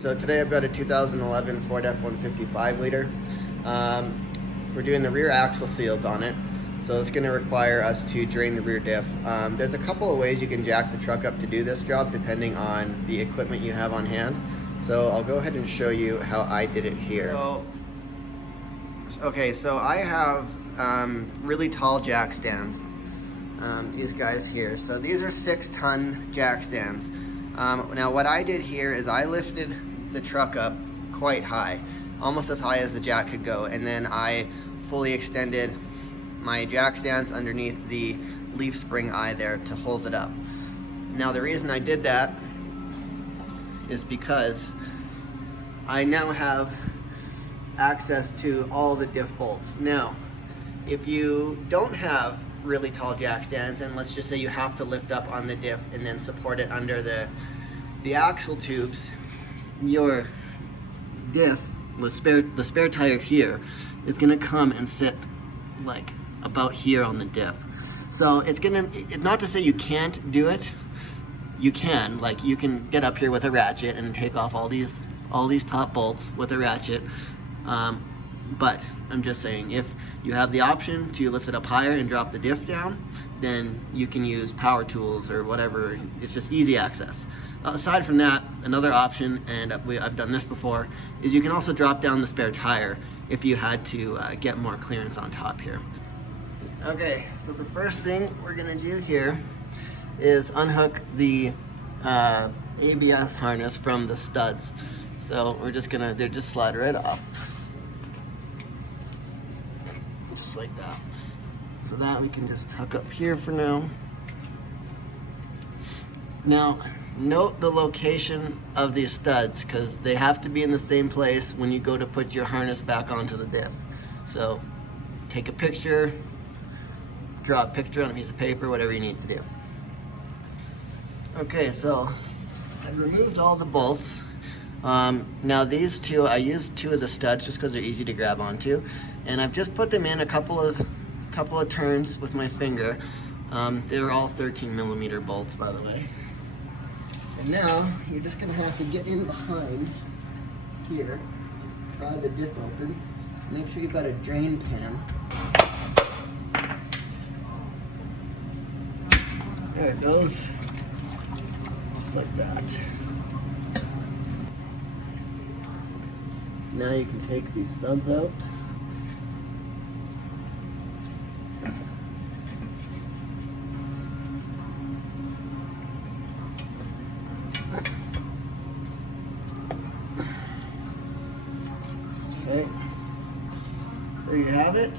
So today I've got a 2011 Ford F-150 5-liter. We're doing the rear axle seals on it, so it's going to require us to drain the rear diff. There's a couple of ways you can jack the truck up to do this job depending on the equipment you have on hand. So I'll go ahead and show you how I did it here. So I have really tall jack stands, these guys here. So these are 6-ton jack stands. Now what I did here is I lifted the truck up quite high, almost as high as the jack could go, and then I fully extended my jack stands underneath the leaf spring eye there to hold it up. Now the reason I did that is because I now have access to all the diff bolts. Now, if you don't have really tall jack stands, and let's just say you have to lift up on the diff and then support it under the axle tubes, your diff, the spare tire here, is gonna come and sit like about here on the diff. So it's not to say you can't do it. You can, like, you can get up here with a ratchet and take off all these top bolts with a ratchet. But I'm just saying, if you have the option to lift it up higher and drop the diff down, then you can use power tools or whatever. It's just easy access. Aside from that, another option, and I've done this before, is you can also drop down the spare tire if you had to get more clearance on top here. Okay, so the first thing we're gonna do here is unhook the ABS harness from the studs. So we're just gonna, they just slide right off. Just like that. So that we can just tuck up here for now. Now, note the location of these studs, because they have to be in the same place when you go to put your harness back onto the diff. So take a picture, draw a picture on a piece of paper, whatever you need to do. Okay, so I removed all the bolts. Now these two, I used 2 of the studs just because they're easy to grab onto, and I've just put them in a couple of turns with my finger. They're all 13mm bolts, by the way. And now you're just gonna have to get in behind here, pry the diff open, make sure you've got a drain pan. There it goes, just like that. Now you can take these studs out. Okay, there you have it.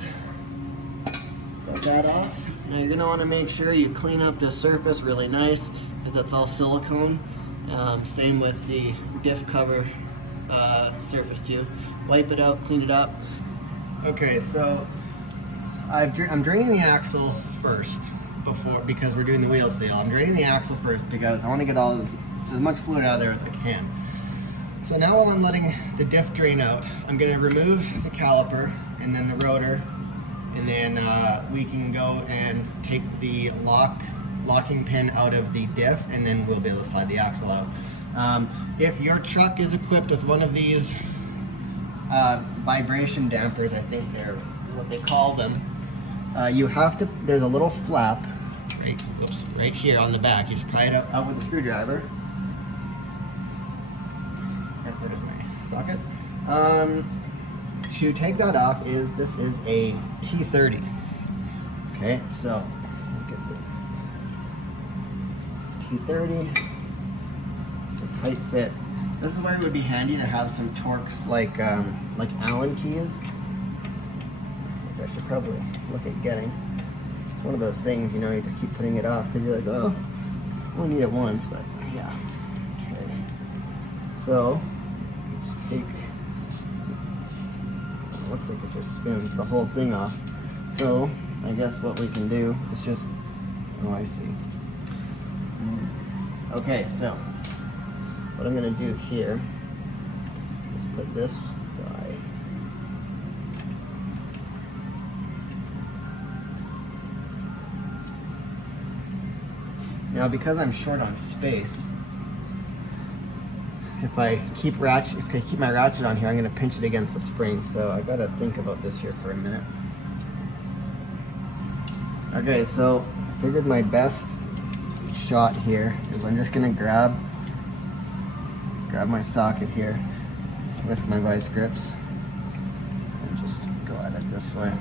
Got that off. Now you're going to want to make sure you clean up the surface really nice, because that's all silicone. Same with the diff cover surface too. Wipe it out, clean it up. Okay, so I'm draining the axle first because we're doing the wheel seal. I'm draining the axle first because I want to get as much fluid out of there as I can. So now while I'm letting the diff drain out, I'm going to remove the caliper and then the rotor, and then we can go and take the locking pin out of the diff, and then we'll be able to slide the axle out. If your truck is equipped with one of these vibration dampers, I think they're what they call them, you have to, there's a little flap right here on the back. You just pry it out with a screwdriver. There's my socket. To take that off this is a T30. Okay, so look at the T30. It's a tight fit. This is where it would be handy to have some Torx like Allen keys, which I should probably look at getting. It's one of those things, you know, you just keep putting it off because you're like, oh, I only need it once, but yeah. Okay. So just take. It looks like it just spins the whole thing off. So I guess what we can do is just. Oh, I see. Okay, so what I'm going to do here is put this guy Now, because I'm short on space, if I keep my ratchet on here, I'm gonna pinch it against the spring. So I gotta think about this here for a minute. Okay, so I figured my best shot here is I'm just gonna grab my socket here with my vice grips and just go at it this way.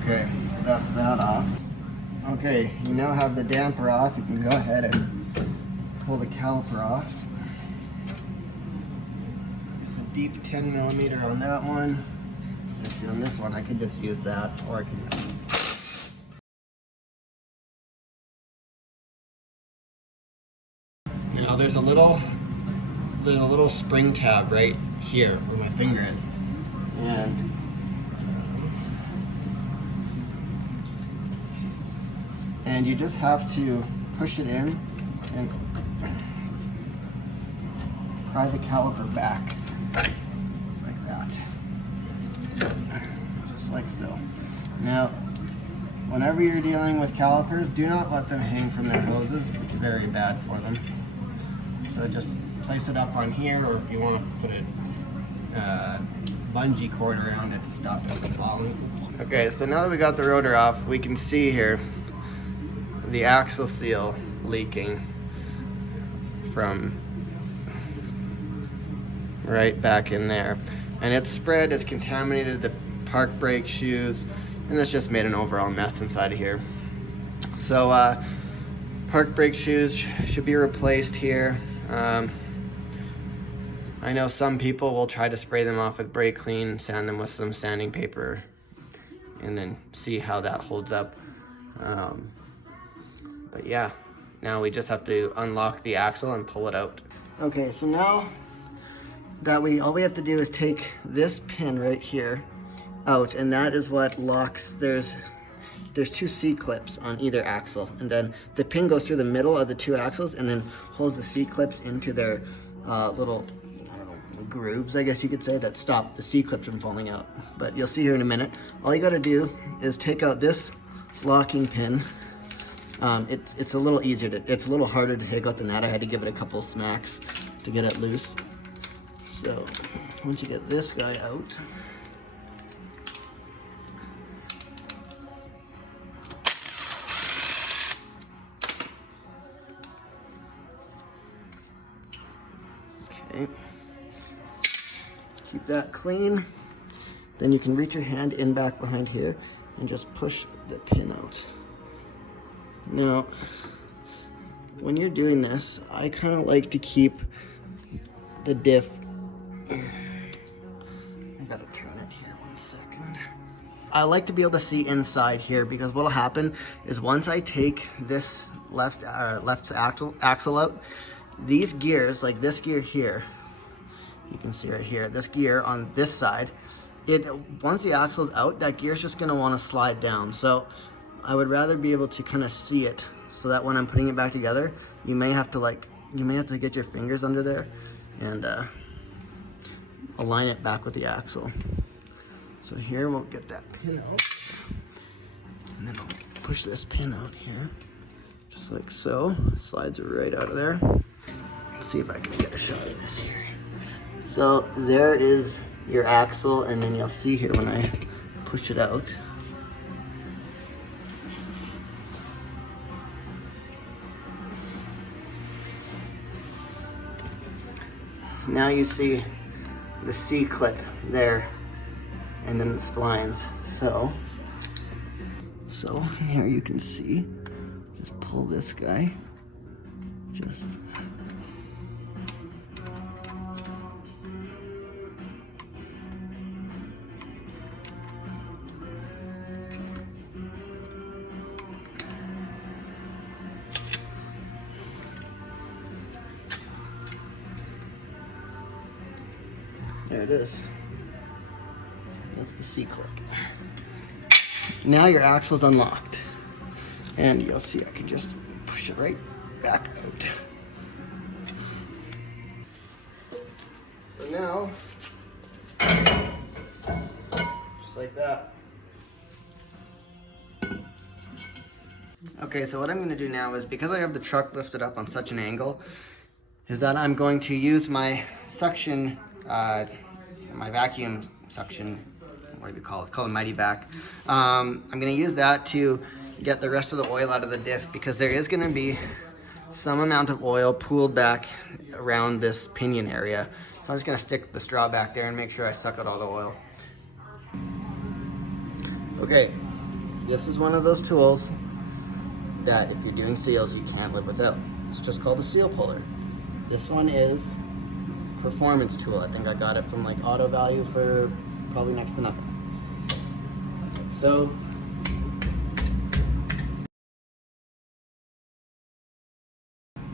Okay, so that's that off. Okay, you now have the damper off. You can go ahead and pull the caliper off. It's a deep 10 millimeter on that one. Actually, on this one, I could just use that, or I could. Now there's a little spring tab right here where my finger is, and you just have to push it in and pry the caliper back like that, just like so. Now, whenever you're dealing with calipers, do not let them hang from their hoses. It's very bad for them. So just place it up on here, or if you want to put a bungee cord around it to stop it from falling. Okay, so now that we got the rotor off, we can see here the axle seal leaking from right back in there. And it's spread, it's contaminated the park brake shoes, and it's just made an overall mess inside of here. So park brake shoes should be replaced here. I know some people will try to spray them off with brake clean, sand them with some sanding paper, and then see how that holds up. But yeah, now we just have to unlock the axle and pull it out. Okay, so now that all we have to do is take this pin right here out, and that is what locks. There's two C-clips on either axle, and then the pin goes through the middle of the two axles and then holds the C-clips into their little, I don't know, grooves, I guess you could say, that stop the C-clips from falling out. But you'll see here in a minute. All you gotta do is take out this locking pin. It's a little easier it's a little harder to take out than that. I had to give it a couple of smacks to get it loose. So once you get this guy out, okay, keep that clean. Then you can reach your hand in back behind here and just push the pin out. Now, when you're doing this, I kind of like to keep the diff. I gotta turn it here 1 second. I like to be able to see inside here, because what'll happen is once I take this left axle out, these gears, like this gear here, you can see right here, this gear on this side, once the axle's out, that gear's just gonna want to slide down. So I would rather be able to kind of see it, so that when I'm putting it back together, you may have to get your fingers under there and align it back with the axle. So here we'll get that pin out, and then I'll push this pin out here, just like so. Slides right out of there. Let's see if I can get a shot of this here. So there is your axle, and then you'll see here when I push it out, now you see the C-clip there, and then the splines. So here you can see, just pull this guy, there it is. That's the C-clip. Now your axle's unlocked, and you'll see I can just push it right back out. So now, just just like that. Okay, so what I'm going to do now is, because I have the truck lifted up on such an angle, is that I'm going to use my suction, my vacuum suction, what do we call it? It's called a Mighty Vac. I'm going to use that to get the rest of the oil out of the diff, because there is going to be some amount of oil pooled back around this pinion area. So I'm just going to stick the straw back there and make sure I suck out all the oil. Okay, this is one of those tools that if you're doing seals, you can't live without. It's just called a seal puller. This one is performance tool. I think I got it from like Auto Value for probably next to nothing. So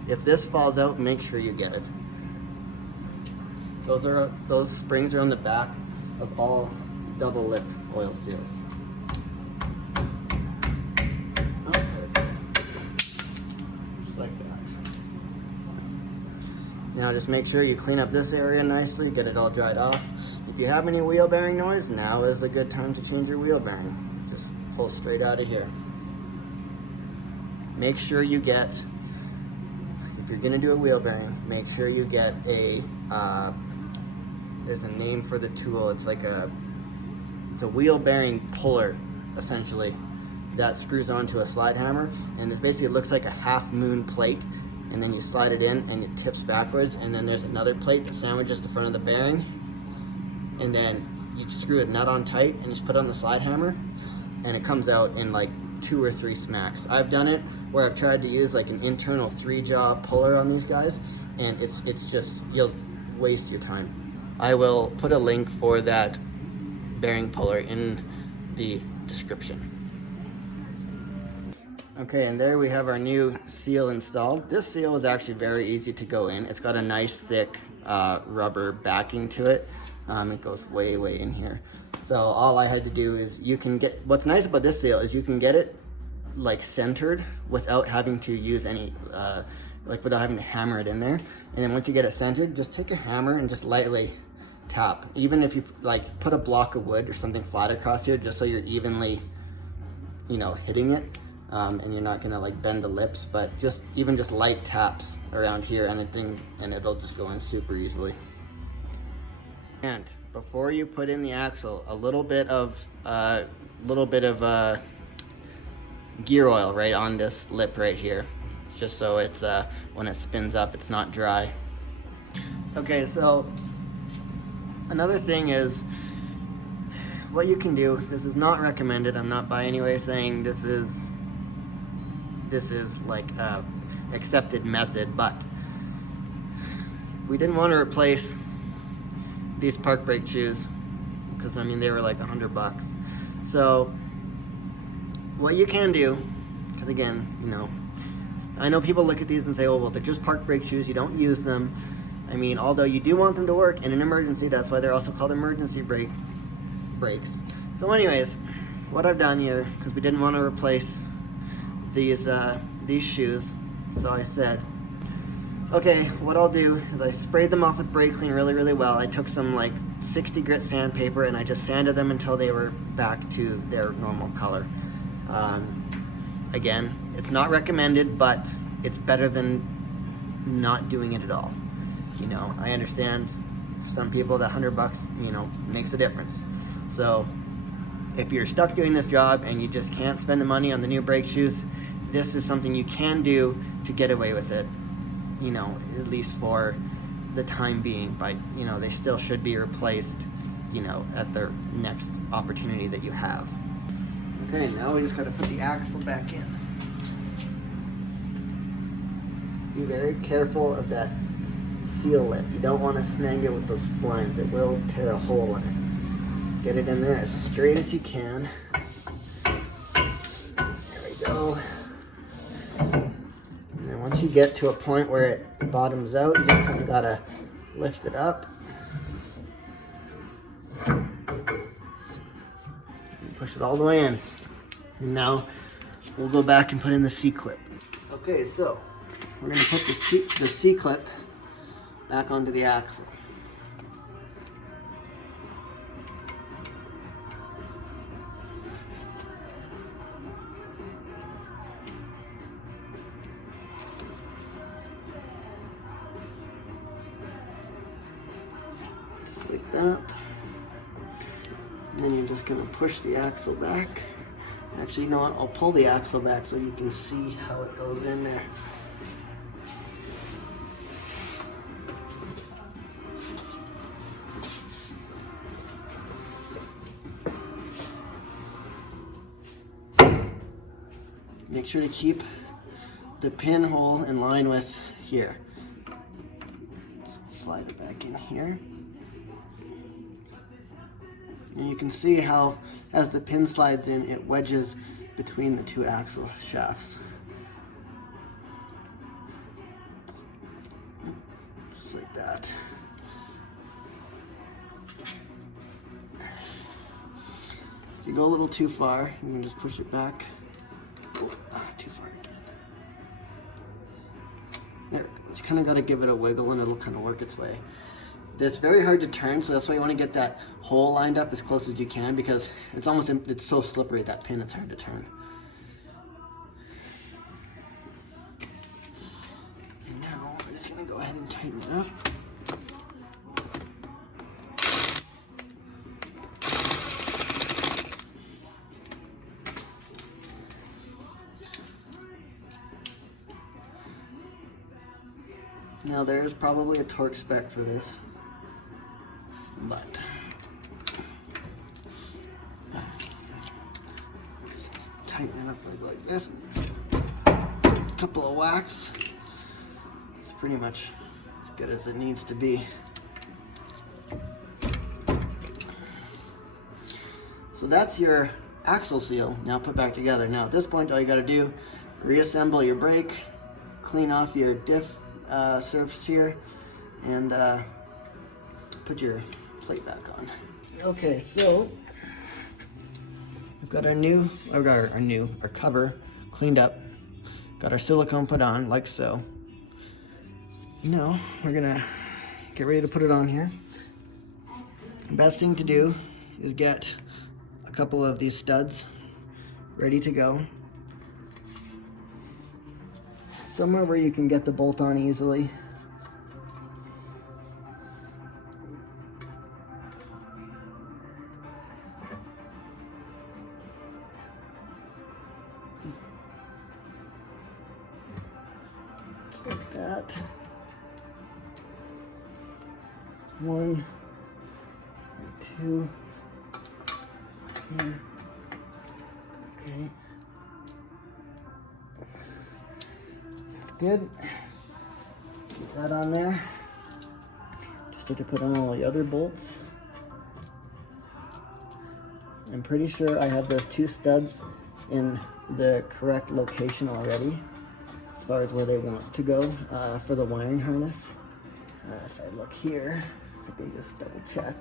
if this falls out, make sure you get it. Those springs are on the back of all double lip oil seals. Like that. Now just make sure you clean up this area nicely, get it all dried off. If you have any wheel bearing noise, now is a good time to change your wheel bearing. Just pull straight out of here. Make sure you get, if you're gonna do a wheel bearing, make sure you get a, there's a name for the tool. It's like it's a wheel bearing puller, essentially, that screws onto a slide hammer, and it basically looks like a half moon plate, and then you slide it in and it tips backwards, and then there's another plate that sandwiches the front of the bearing, and then you screw a nut on tight and you just put it on the slide hammer, and it comes out in like 2 or 3 smacks. I've done it where I've tried to use like an internal 3-jaw puller on these guys, and it's just, you'll waste your time. I will put a link for that bearing puller in the description. Okay, and there we have our new seal installed. This seal is actually very easy to go in. It's got a nice thick rubber backing to it. It goes way in here. So all I had to do is, you can get, what's nice about this seal is you can get it like centered without having to use any, without having to hammer it in there. And then once you get it centered, just take a hammer and just lightly tap. Even if you like put a block of wood or something flat across here, just so you're evenly, hitting it. And you're not gonna like bend the lips, but just light taps around here and it'll just go in super easily. And before you put in the axle, a little bit of gear oil right on this lip right here, just so it's when it spins up, it's not dry. Okay, so another thing is, what you can do, this is not recommended, I'm not by any way saying this is like a accepted method, but we didn't want to replace these park brake shoes, because I mean they were like $100. So what you can do, because again, I know people look at these and say, oh well, they're just park brake shoes, you don't use them. I mean, although you do want them to work in an emergency, that's why they're also called emergency brakes. So anyways, what I've done here, because we didn't want to replace these shoes, so I said, okay, what I'll do is I sprayed them off with brake clean really well. I took some like 60 grit sandpaper and I just sanded them until they were back to their normal color. Again, it's not recommended, but it's better than not doing it at all. I understand for some people that $100 makes a difference. So if you're stuck doing this job and you just can't spend the money on the new brake shoes, this is something you can do to get away with it, at least for the time being. But, they still should be replaced, at the next opportunity that you have. Okay, now we just got to put the axle back in. Be very careful of that seal lip. You don't want to snag it with those splines. It will tear a hole in it. Get it in there as straight as you can. There we go. And then once you get to a point where it bottoms out, you just kind of gotta lift it up. And push it all the way in. And now we'll go back and put in the C-clip. Okay, so we're gonna put the C-clip back onto the axle. that. And then you're just gonna push the axle back. Actually, you know what? I'll pull the axle back so you can see how it goes in there. Make sure to keep the pinhole in line with here. So slide it back in here. And you can see how, as the pin slides in, it wedges between the two axle shafts. Just like that. If you go a little too far, you can just push it back. Too far again. There it goes. You kind of got to give it a wiggle and it'll kind of work its way. It's very hard to turn, so that's why you want to get that hole lined up as close as you can, because it's so slippery, that pin, it's hard to turn. And now we're just going to go ahead and tighten it up. Now there's probably a torque spec for this, but just tighten it up like this. A couple of whacks. It's pretty much as good as it needs to be. So that's your axle seal now put back together. Now at this point, all you got to do, reassemble your brake, clean off your diff surface here, and put your plate back on. Okay, so we've got our cover cleaned up, got our silicone put on like so. Now we're gonna get ready to put it on here. The best thing to do is get a couple of these studs ready to go. Somewhere where you can get the bolt on easily. Just like that. One and two. Here. Okay. Good. Get that on there. Just have to put on all the other bolts. I'm pretty sure I have those two studs in the correct location already, as far as where they want to go for the wiring harness. If I look here, I can just double check.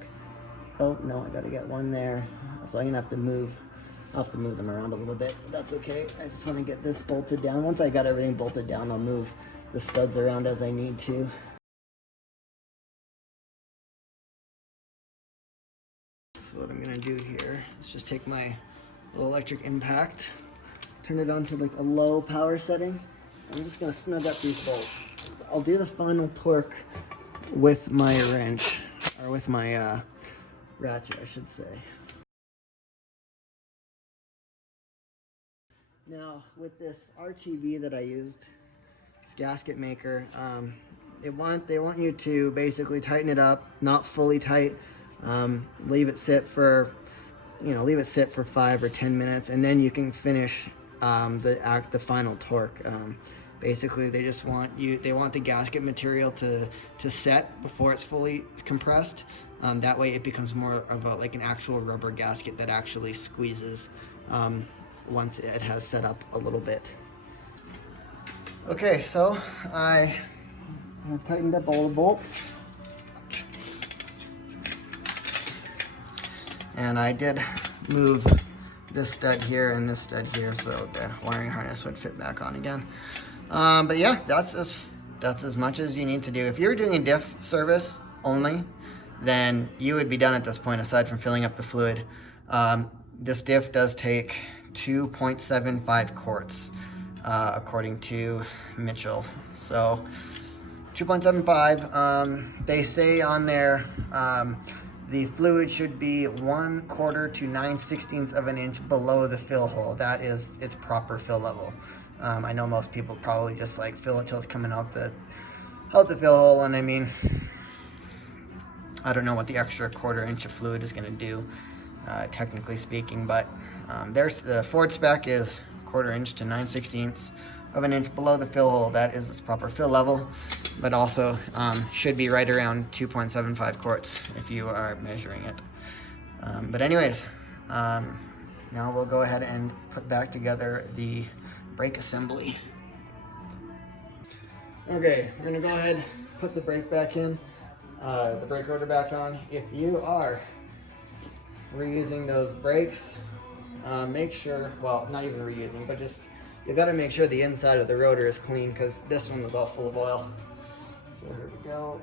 Oh no, I gotta get one there. So I'm gonna have to move. I'll have to move them around a little bit, but that's okay. I just want to get this bolted down. Once I got everything bolted down, I'll move the studs around as I need to. So what I'm going to do here is just take my little electric impact, turn it on to like a low power setting. I'm just going to snug up these bolts. I'll do the final torque with my wrench, or with my ratchet, I should say. Now, with this RTV that I used, this gasket maker, they want you to basically tighten it up, not fully tight. Leave it sit for 5 or 10 minutes, and then you can finish the final torque. Basically, they want the gasket material to set before it's fully compressed. That way, it becomes more of like an actual rubber gasket that actually squeezes. Once it has set up a little bit. Okay, so I have tightened up all the bolts. And I did move this stud here and this stud here so the wiring harness would fit back on again. But yeah, that's as much as you need to do. If you're doing a diff service only, then you would be done at this point, aside from filling up the fluid. This diff does take 2.75 quarts, according to Mitchell. So 2.75, they say on there, the fluid should be 1/4 to 9/16 of an inch below the fill hole. That is its proper fill level. I know most people probably just like fill it till it's coming out the fill hole, and I mean, I don't know what the extra 1/4 inch of fluid is going to do, technically speaking, but there's the Ford spec is 1/4 inch to 9/16 of an inch below the fill hole. That is its proper fill level, but also should be right around 2.75 quarts if you are measuring it. But anyways, now we'll go ahead and put back together the brake assembly. Okay, we're gonna go ahead, put the brake back in, the brake rotor back on. If you are reusing those brakes, make sure, well, not even reusing, but just, you gotta make sure the inside of the rotor is clean, because this one was all full of oil. So here we go.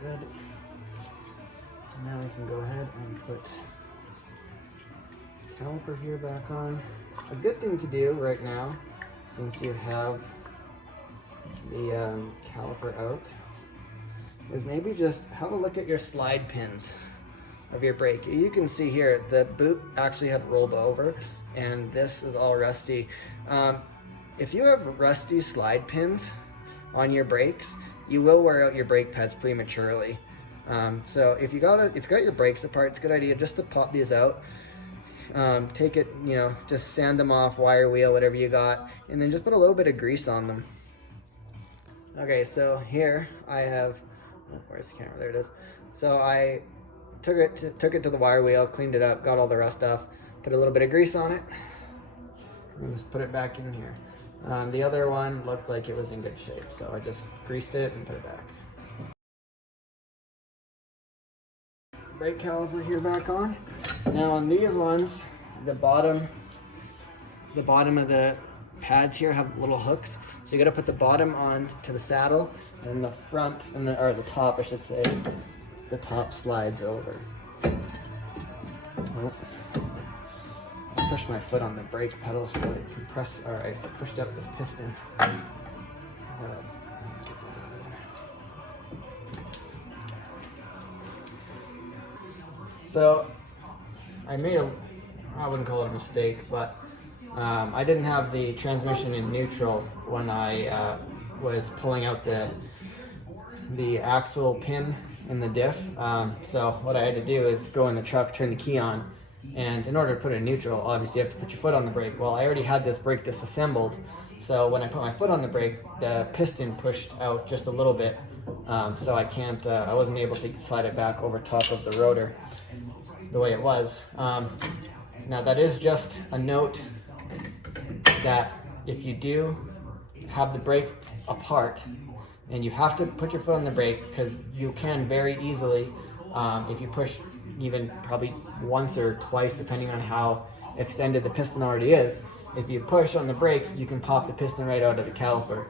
Good. Now we can go ahead and put the caliper here back on. A good thing to do right now, since you have the caliper out, is maybe just have a look at your slide pins of your brake. You can see here the boot actually had rolled over, and this is all rusty. If you have rusty slide pins on your brakes, you will wear out your brake pads prematurely. So if you got your brakes apart, it's a good idea just to pop these out. Take it, just sand them off, wire wheel, whatever you got, and then just put a little bit of grease on them. Okay, so here I have, where's the camera? There it is. So I took it to the wire wheel, cleaned it up, got all the rust off, put a little bit of grease on it, and just put it back in here. The other one looked like it was in good shape, so I just greased it and put it back. Brake caliper here back on. Now on these ones, the bottom of the pads here have little hooks, so you got to put the bottom on to the saddle, and the front or the top, I should say, the top slides over. Well, I pushed my foot on the brake pedal so it can press. All right, I pushed up this piston. So I wouldn't call it a mistake, but I didn't have the transmission in neutral when I was pulling out the axle pin in the diff. So what I had to do is go in the truck, turn the key on, and in order to put it in neutral, obviously you have to put your foot on the brake. Well, I already had this brake disassembled, so when I put my foot on the brake, the piston pushed out just a little bit, so I wasn't able to slide it back over top of the rotor the way it was. Now that is just a note that if you do have the brake apart and you have to put your foot on the brake, because you can very easily, if you push even probably once or twice depending on how extended the piston already is, if you push on the brake you can pop the piston right out of the caliper.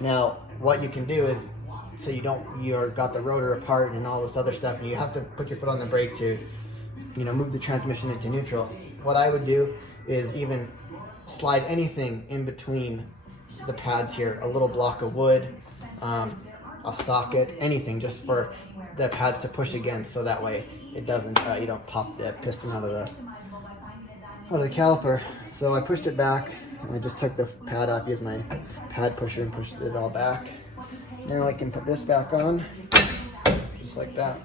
Now what you can do is, so you've got the rotor apart and all this other stuff, and you have to put your foot on the brake to move the transmission into neutral. What I would do is even slide anything in between the pads here, a little block of wood, a socket, anything, just for the pads to push against, so that way it doesn't, you don't pop the piston out of the caliper. So I pushed it back, and I just took the pad off, used my pad pusher and pushed it all back. Now I can put this back on, just like that.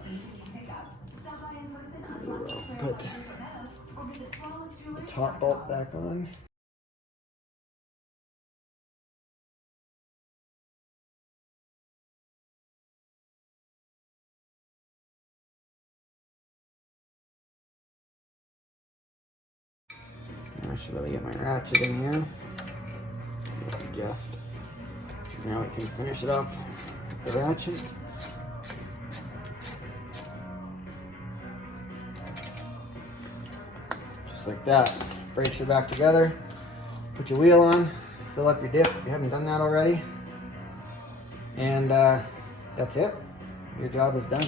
Put the top bolt back on. I should really get my ratchet in here. Just now we can finish it off with the ratchet. Just like that. Brakes are back together. Put your wheel on. Fill up your diff if you haven't done that already. And That's it. Your job is done.